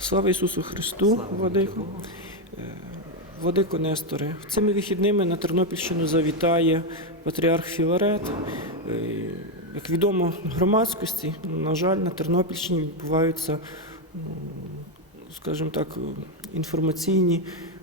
Слава Ісусу Христу, Владико. Богу. Владико Несторе, цими вихідними на Тернопільщину завітає патріарх Філарет. Е, Як відомо громадськості, на жаль, на Тернопільщині відбуваються, скажімо так, е, інформаційні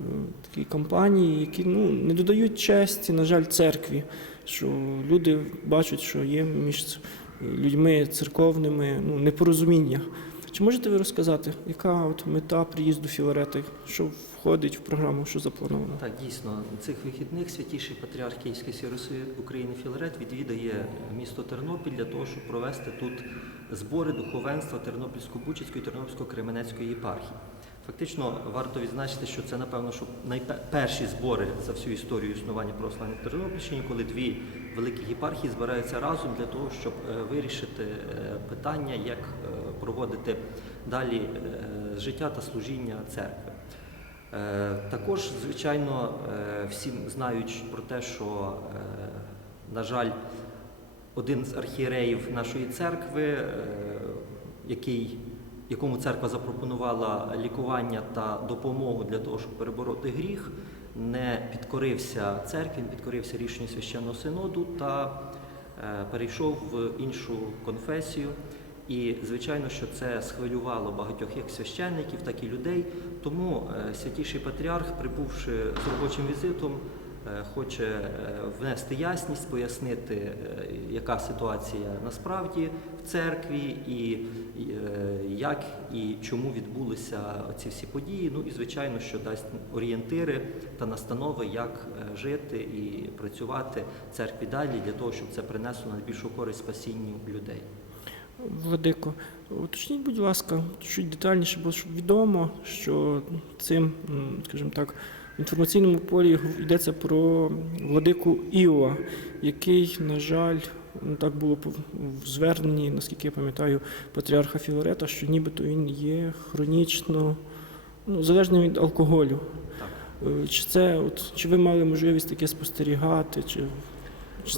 е, такі кампанії, які ну, не додають честі, на жаль, церкві, що люди бачать, що є між людьми церковними ну, непорозуміння. Чи можете ви розказати, яка от мета приїзду Філарети, що входить в програму, що заплановано? Так, дійсно, цих вихідних святіший патріарх Київської Сіроси України Філарет відвідає місто Тернопіль для того, щоб провести тут збори духовенства Тернопільсько-Бучицької Тернопільсько-Кременецької єпархії. Фактично варто відзначити, що це напевно що найперші збори за всю історію існування православної Тернопільщини, коли дві великі єпархії збираються разом для того, щоб е, вирішити е, питання, як е, проводити далі життя та служіння церкви. Також, звичайно, всі знають про те, що, на жаль, один з архієреїв нашої церкви, який, якому церква запропонувала лікування та допомогу для того, щоб перебороти гріх, не підкорився церкві, не підкорився рішенню священного синоду та е, перейшов в іншу конфесію. І звичайно, що це схвилювало багатьох як священників, так і людей. Тому е, святіший патріарх, прибувши з робочим візитом, хоче е, внести ясність, пояснити, е, яка ситуація насправді в церкві, і е, як і чому відбулися ці всі події. Ну і звичайно, що дасть орієнтири та настанови, як е, жити і працювати в церкві далі для того, щоб це принесло найбільшу користь спасінню людей. Владико, уточніть, будь ласка, чуть детальніше, бо щоб відомо, що цим, скажімо так, інформаційному полі йдеться про владику Іова, який, на жаль, ну, так було в зверненні, наскільки я пам'ятаю, патріарха Філарета, що нібито він є хронічно ну, залежним від алкоголю. Е, Чи це, от, чи ви мали можливість таке спостерігати? Чи,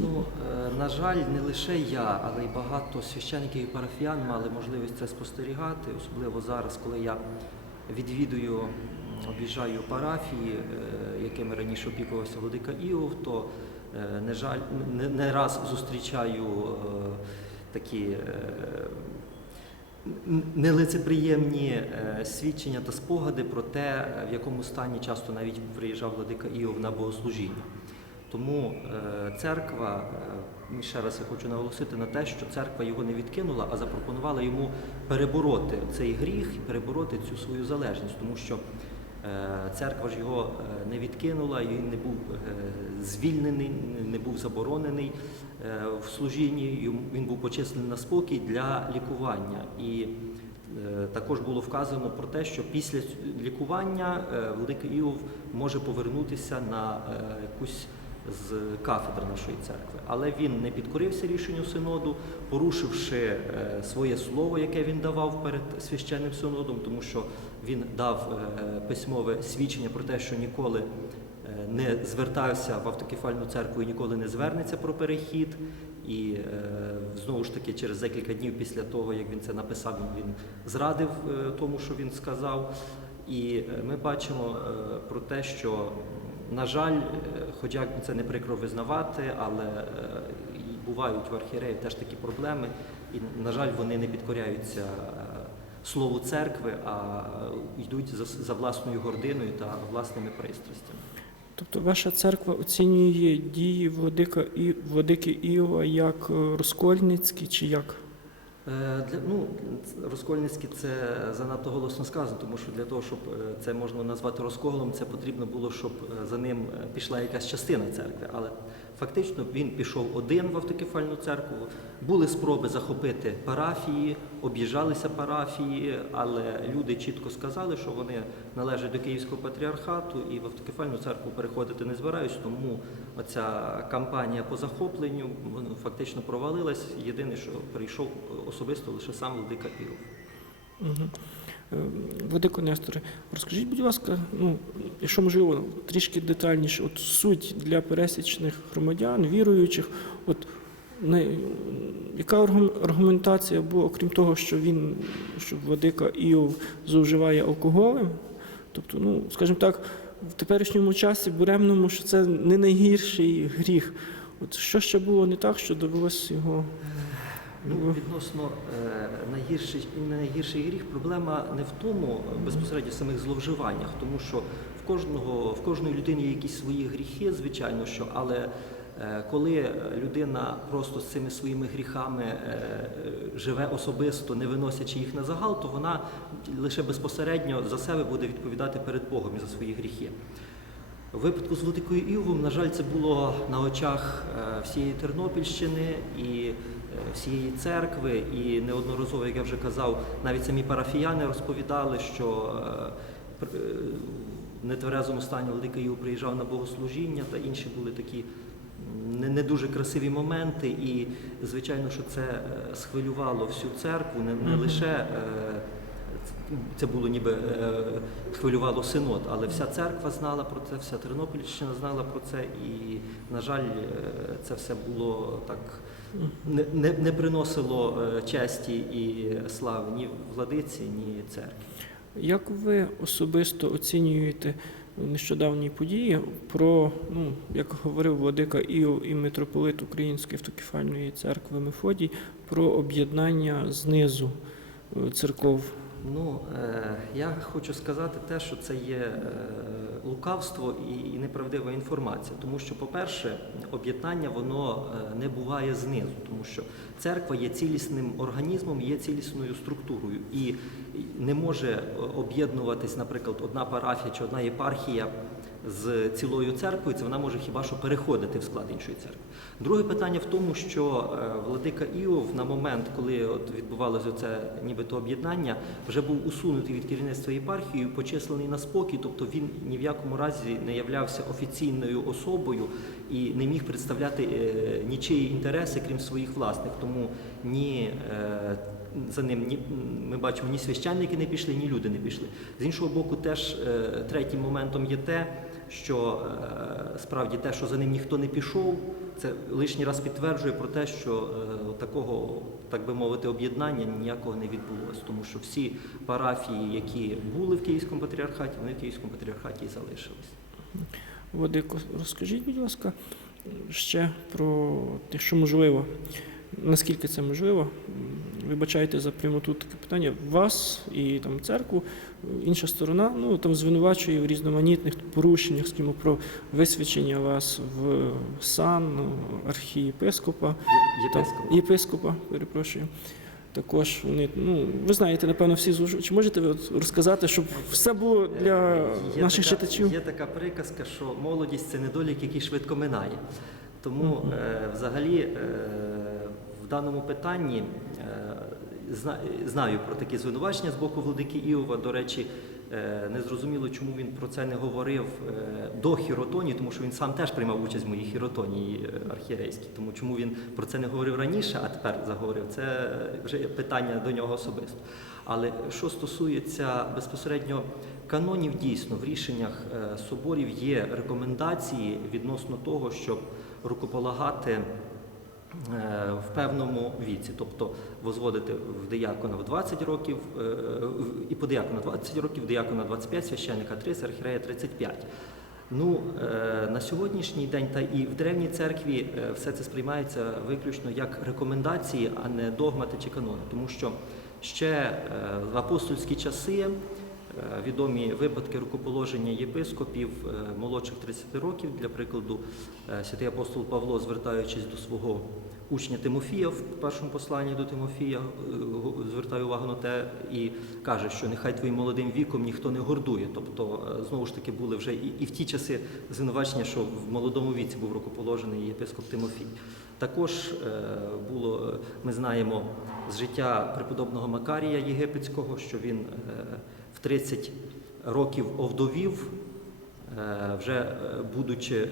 Ну, е, на жаль, не лише я, але й багато священиків і парафіян мали можливість це спостерігати, особливо зараз, коли я відвідую, об'їжджаю парафії, е, якими раніше опікувався Владика Іов, то е, не жаль, не, раз зустрічаю е, такі. Нелицеприємні свідчення та спогади про те, в якому стані часто навіть приїжджав владика Іов на богослужіння. Тому церква, ще раз я хочу наголосити на те, що церква його не відкинула, а запропонувала йому перебороти цей гріх і перебороти цю свою залежність, тому що церква ж його е, не відкинула, він не був е, звільнений, не був заборонений е, в служінні. Він був почислений на спокій для лікування. І Е, Також було вказано про те, що після лікування Великий Іов може повернутися на е, якусь з кафедр нашої церкви. Але він не підкорився рішенню синоду, порушивши е, своє слово, яке він давав перед священним синодом, тому що він дав е, письмове свідчення про те, що ніколи е, не звертався в автокефальну церкву і ніколи не звернеться про перехід. І знову ж таки, через декілька днів після того, як він це написав, він зрадив тому, що він сказав. І ми бачимо про те, що, на жаль, е, хоча це не прикро визнавати, але е, бувають в архієреїв теж такі проблеми, і, на жаль, вони не підкоряються е, слову церкви, а йдуть за, за власною гординою та власними пристрастями. Тобто ваша церква оцінює дії владика і владики Іова як розкольницькі чи як? Е, Для, ну, розкольницькі це занадто голосно сказано, тому що для того, щоб е, це можна назвати розколом, це потрібно було, щоб е, за ним пішла якась частина церкви. Але фактично він пішов один в автокефальну церкву. Були спроби захопити парафії, об'їжджалися парафії, але люди чітко сказали, що вони належать до Київського патріархату і в автокефальну церкву переходити не збираюсь, тому оця кампанія по захопленню фактично провалилась. Єдине, що прийшов особисто лише сам Владика Іов. Угу. Владико Несторе, розкажіть, будь ласка, ну, якщо можливо, трішки детальніше, от суть для пересічних громадян, віруючих, от Не- Яка аргументація була, окрім того, що він, що владика Іов зловживає алкоголем? Тобто, ну, скажімо так, в теперішньому часі буремному, що це не найгірший гріх. От що ще було не так, що довелося його. Ну, відносно е, найгірший, найгірший гріх, проблема не в тому е, безпосередньо самих зловживаннях, тому що в кожного в кожної людини є якісь свої гріхи, звичайно, що але е, коли людина просто з цими своїми гріхами живе особисто, не виносячи їх на загал, то вона лише безпосередньо за себе буде відповідати перед Богом за свої гріхи. У випадку з Великою Івом, на жаль, це було на очах всієї Тернопільщини і всієї церкви, і неодноразово, як я вже казав, навіть самі парафіяни розповідали, що е, е, в нетверезому стані Великий Іов приїжджав на богослужіння та інші були такі не, дуже красиві моменти. І, звичайно, що це е, схвилювало всю церкву, не, не лише. е, це було ніби е, хвилювало синод, але вся церква знала про це, вся Тернопільщина знала про це, і, на жаль, е, це все було так не, не, не приносило е, честі і слави ні владиці, ні церкві. Як ви особисто оцінюєте нещодавні події про, ну, як говорив владика Іо і митрополит Української автокефальної церкви Мефодій, про об'єднання знизу е, церков? Ну, е, я хочу сказати те, що це є е, лукавство і, неправдива інформація. Тому що, по-перше, об'єднання воно е, не буває знизу, тому що церква є цілісним організмом, є цілісною структурою і не може об'єднуватись, наприклад, одна парафія чи одна єпархія з цілою церквою, це вона може хіба що переходити в склад іншої церкви. Друге питання в тому, що е, владика Іов на момент, коли от відбувалося це нібито об'єднання, вже був усунутий від керівництва єпархії, почислений на спокій, тобто він ні в якому разі не являвся офіційною особою і не міг представляти е, нічиї інтереси, крім своїх власних. Тому ні е, за ним ні ми бачимо, ні священники не пішли, ні люди не пішли. З іншого боку, теж е, третім моментом є те, що е, справді те, що за ним ніхто не пішов, це лишній раз підтверджує про те, що е, такого, так би мовити, об'єднання ніякого не відбулося, тому що всі парафії, які були в Київському патріархаті, вони в Київському патріархаті і залишились. Владико, розкажіть, будь ласка, ще про те, що можливо, наскільки це можливо. Вибачайте за прямоту таке питання. Вас і там церкву, інша сторона, ну там звинувачує в різноманітних порушеннях, скажімо, про висвячення вас в сан ну, архієпископа. Там, Єпископ. єпископа, перепрошую. Також вони, ну, ви знаєте, напевно, всі злож- Чи можете ви розказати, щоб все було для Є наших така, читачів? Є така приказка, що молодість це недолік, який швидко минає. Тому Мгм. е, взагалі е, даному питанні е, знаю про такі звинувачення з боку владики Іова. До речі, е, не зрозуміло, чому він про це не говорив е, до хіротонії, тому що він сам теж приймав участь в моїй хіротонії архієрейській. Тому чому він про це не говорив раніше, а тепер заговорив, це вже питання до нього особисто. Але що стосується безпосередньо канонів, дійсно в рішеннях соборів є рекомендації відносно того, щоб рукополагати в певному віці, тобто возводити в диякона в 20 років е, і по диякона 20 років, диякона 25, священника 30, архірея 35. Ну, е, на сьогоднішній день та і в древній церкві е, все це сприймається виключно як рекомендації, а не догмати чи канони, тому що ще е, в апостольські часи е, відомі випадки рукоположення єпископів е, молодших 30 років. Для прикладу, е, святий апостол Павло, звертаючись до свого учня Тимофія в першому посланні до Тимофія, е, звертає увагу на те і каже, що нехай твоїм молодим віком ніхто не гордує. Тобто, е, знову ж таки, були вже і, в ті часи звинувачення, що в молодому віці був рукоположений єпископ Тимофій. Також е, було, ми знаємо з життя преподобного Макарія Єгипетського, що він в 30 років овдовів, вже е, будучи е,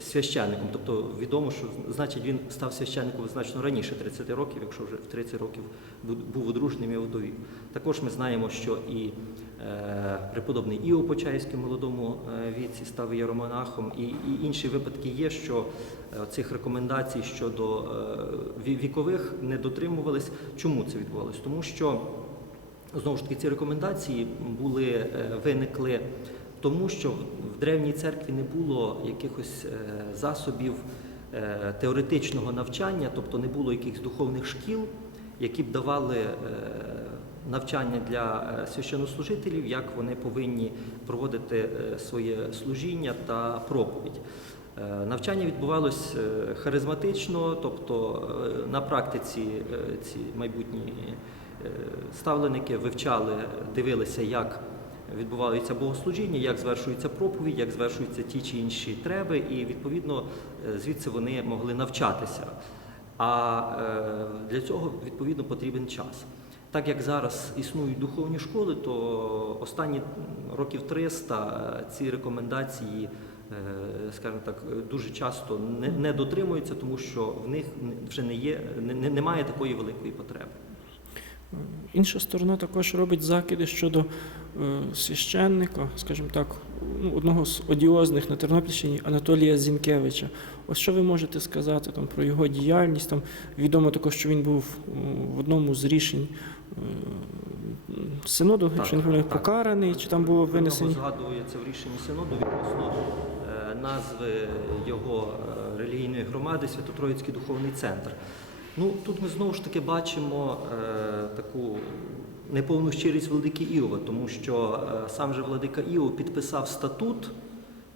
священником. Тобто відомо, що значить він став священником значно раніше 30 років, якщо вже в 30 років був одруженим і овдовів. Також ми знаємо, що і Е, Преподобний Іо Почаївський в молодому е, віці став єромонахом, і, і інші випадки є, що е, цих рекомендацій щодо е, вікових не дотримувались. Чому це відбувалось? Тому що знову ж таки ці рекомендації були е, виникли тому, що в древній церкві не було якихось е, засобів е, теоретичного навчання, тобто не було якихось духовних шкіл, які б давали е, навчання для священнослужителів, як вони повинні проводити своє служіння та проповідь. Навчання відбувалось харизматично, тобто на практиці ці майбутні ставленики вивчали, дивилися, як відбувається богослужіння, як звершується проповідь, як звершуються ті чи інші треби, і відповідно е, звідси вони могли навчатися. А е, для цього відповідно потрібен час. Так як зараз існують духовні школи, то останні років 300 ці рекомендації, е, скажімо так, дуже часто не, дотримуються, тому що в них вже не є, не- немає такої великої потреби. Інша сторона також робить закиди щодо е, священника, скажімо так, ну, одного з одіозних на Тернопільщині Анатолія Зінкевича. Ось що ви можете сказати там, про його діяльність? Там відомо також, що він був в одному з рішень е, синоду, якщо не помиляюсь, покараний, чи там було винесені. згадується в рішенні синоду відносно е, назви його е, релігійної громади Свято-Троїцький духовний центр. Ну тут ми знову ж таки бачимо е, таку неповну щирість владики Іова, тому що е, сам же владика Іов підписав статут.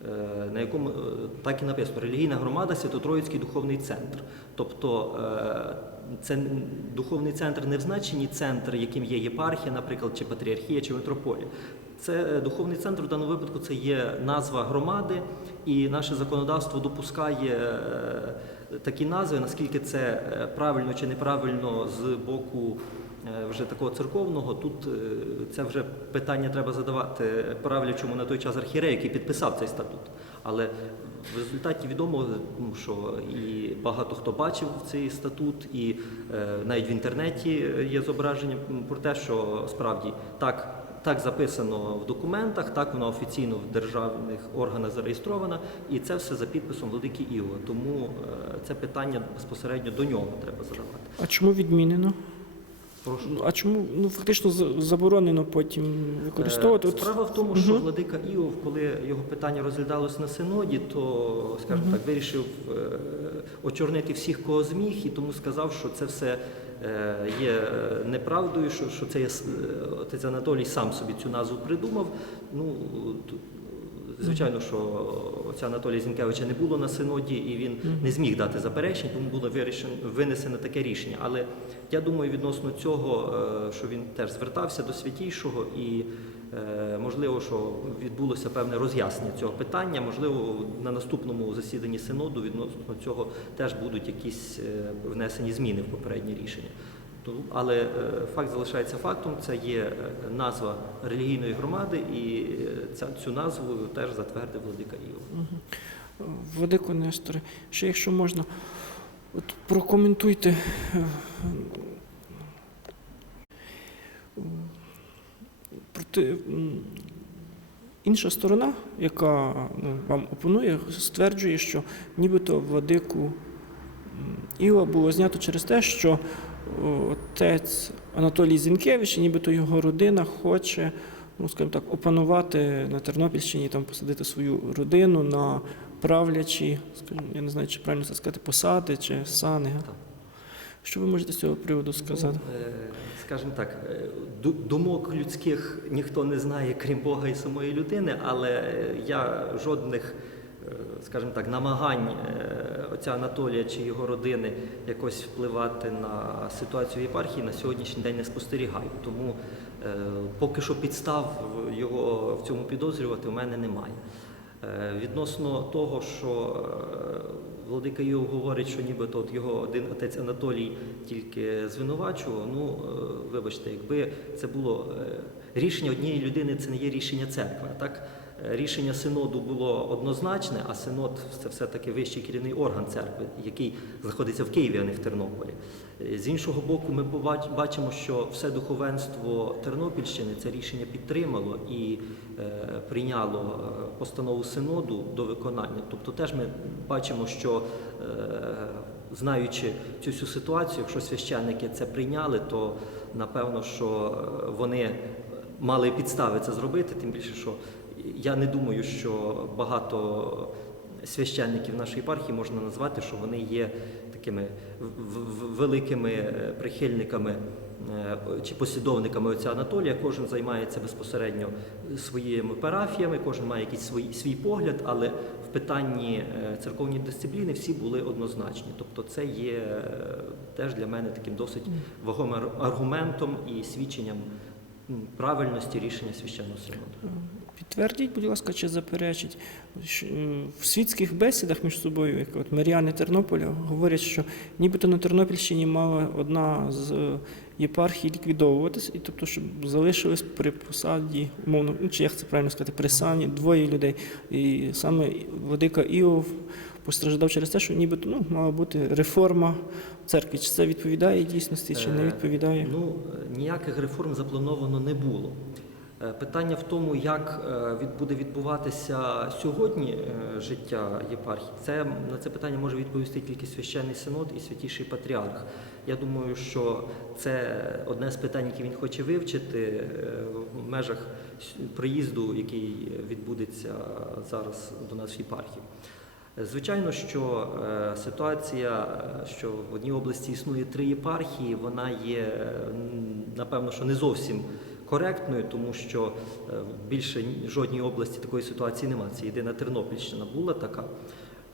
Е, На якому е, так і написано релігійна громада Свято-Троїцький духовний центр. Тобто е, це духовний центр не в значенні центр, яким є єпархія, наприклад, чи патріархія, чи митрополія. Це духовний центр в даному випадку це є назва громади, і наше законодавство допускає такі назви, наскільки це правильно чи неправильно з боку вже такого церковного. Тут е, це вже питання треба задавати правлячому на той час архірею, який підписав цей статут. Але в результаті відомо, що і багато хто бачив цей статут, і е, навіть в інтернеті є зображення про те, що справді так. Так записано в документах, так воно офіційно в державних органах зареєстровано, і це все за підписом владики Іова. Тому е, це питання безпосередньо до нього треба задавати. А чому відмінено? Прошу. Ну, А чому ну, фактично за- заборонено потім використовувати? Е, Справа в тому, що Мгм. владика Іов, коли його питання розглядалось на синоді, то, скажімо так, вирішив е, очорнити всіх, кого зміг, і тому сказав, що це все е, є неправдою, що, що це є отець Анатолій сам собі цю назву придумав. Ну, Звичайно, що отця Анатолія Зінкевича не було на синоді, і він не зміг дати заперечень, тому було вирішено винесено таке рішення. Але я думаю, відносно цього, е, що він теж звертався до святійшого, і е, можливо, що відбулося певне роз'яснення цього питання. Можливо, на наступному засіданні синоду відносно цього теж будуть якісь е, внесені зміни в попереднє рішення. Але е, факт залишається фактом. Це є е, назва релігійної громади, і е, цю назву теж затвердив владика Іов. Владико Несторе, ще якщо можна, от прокоментуйте. Проти, інша сторона, яка ну, вам опонує, стверджує, що нібито владику Іва було знято через те, що отець Анатолій Зінкевич, і нібито його родина хоче, ну скажімо так, опанувати на Тернопільщині, там посадити свою родину на правлячі, скажімо, я не знаю, чи правильно це сказати, посади чи сани. Що ви можете з цього приводу сказати? Ну, е, скажімо так, е, думок людських ніхто не знає, крім Бога і самої людини, але я жодних, е, скажімо так, намагань отця Анатолія чи його родини якось впливати на ситуацію в єпархії на сьогоднішній день не спостерігаю. Тому е, поки що підстав його в цьому підозрювати у мене немає. Е, Відносно того, що е, Владика Йов говорить, що нібито от його один отець Анатолій тільки звинувачував, ну вибачте, якби це було рішення однієї людини це не є рішення церкви. Так, рішення синоду було однозначне, а синод це все-таки вищий керівний орган церкви, який знаходиться в Києві, а не в Тернополі. Е, З іншого боку, ми бачимо, що все духовенство Тернопільщини це рішення підтримало і е, прийняло е, постанову синоду до виконання. Тобто, теж ми бачимо, що знаючи цю всю ситуацію, якщо священники це прийняли, то напевно, що вони мали підстави це зробити, тим більше, що я не думаю, що багато священників нашої єпархії можна назвати, що вони є такими великими е, прихильниками е, чи послідовниками отця Анатолія. Кожен займається безпосередньо своїми парафіями, кожен має якийсь свій, свій погляд, але в питанні е, церковної дисципліни всі були однозначні. Тобто, це є теж для мене таким досить вагомим аргументом і свідченням правильності рішення священного синоду. Підтвердіть, будь ласка, чи заперечить. е, В світських бесідах між собою, як от Маріани Тернополя, говорять, що нібито на Тернопільщині мала одна з е, єпархій ліквідовуватись, і тобто, щоб залишилось при посаді, умовно, ну, чи як це правильно сказати, при сані двоє людей. І саме владика Іов постраждав через те, що нібито ну, мала бути реформа церкви. Чи це відповідає дійсності, чи не Е, відповідає? Ну, е, ніяких реформ заплановано не було. Е, Питання в тому, як е, буде відбуватися сьогодні е, життя єпархії, це на це питання може відповісти тільки священний синод і святіший патріарх. Я думаю, що це одне з питань, які він хоче вивчити в межах приїзду, який відбудеться зараз до нас в єпархію. Звичайно, що ситуація, що в одній області існує три єпархії, вона є напевно, що не зовсім коректною, тому що е, більше ні- жодній області такої ситуації немає. Це єдина Тернопільщина була така.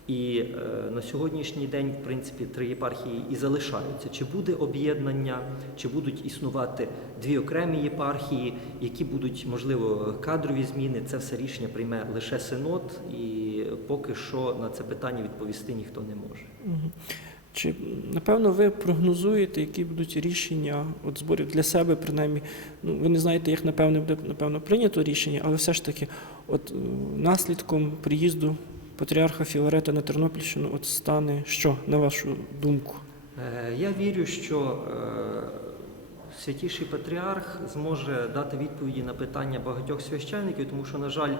І е, на сьогоднішній день, в принципі, три єпархії і залишаються. Чи буде об'єднання, чи будуть існувати дві окремі єпархії, які будуть, можливо, кадрові зміни, це все рішення прийме лише синод, і поки що на це питання відповісти ніхто не може. Чи напевно ви прогнозуєте, які будуть рішення от зборів для себе, принаймні, ну ви не знаєте, як напевно буде напевно прийнято рішення, але все ж таки, от е, наслідком приїзду патріарха Філарета на Тернопільщину, от стане що, на вашу думку? Е, Я вірю, що е, святіший патріарх зможе дати відповіді на питання багатьох священників, тому що, на жаль,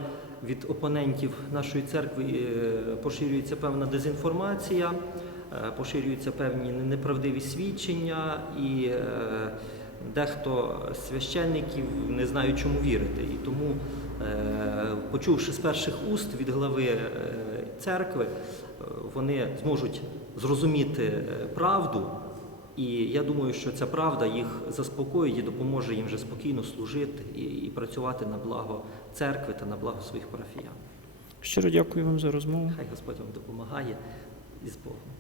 від опонентів нашої церкви поширюється певна дезінформація, поширюються певні неправдиві свідчення, і е, дехто з священників не знає, чому вірити. І тому, е, почувши з перших уст від глави е, церкви, е, вони зможуть зрозуміти е, правду. І я думаю, що ця правда їх заспокоїть і допоможе їм вже спокійно служити і, і працювати на благо церкви та на благо своїх парафіян. Щиро дякую вам за розмову. Хай Господь вам допомагає і з Богом.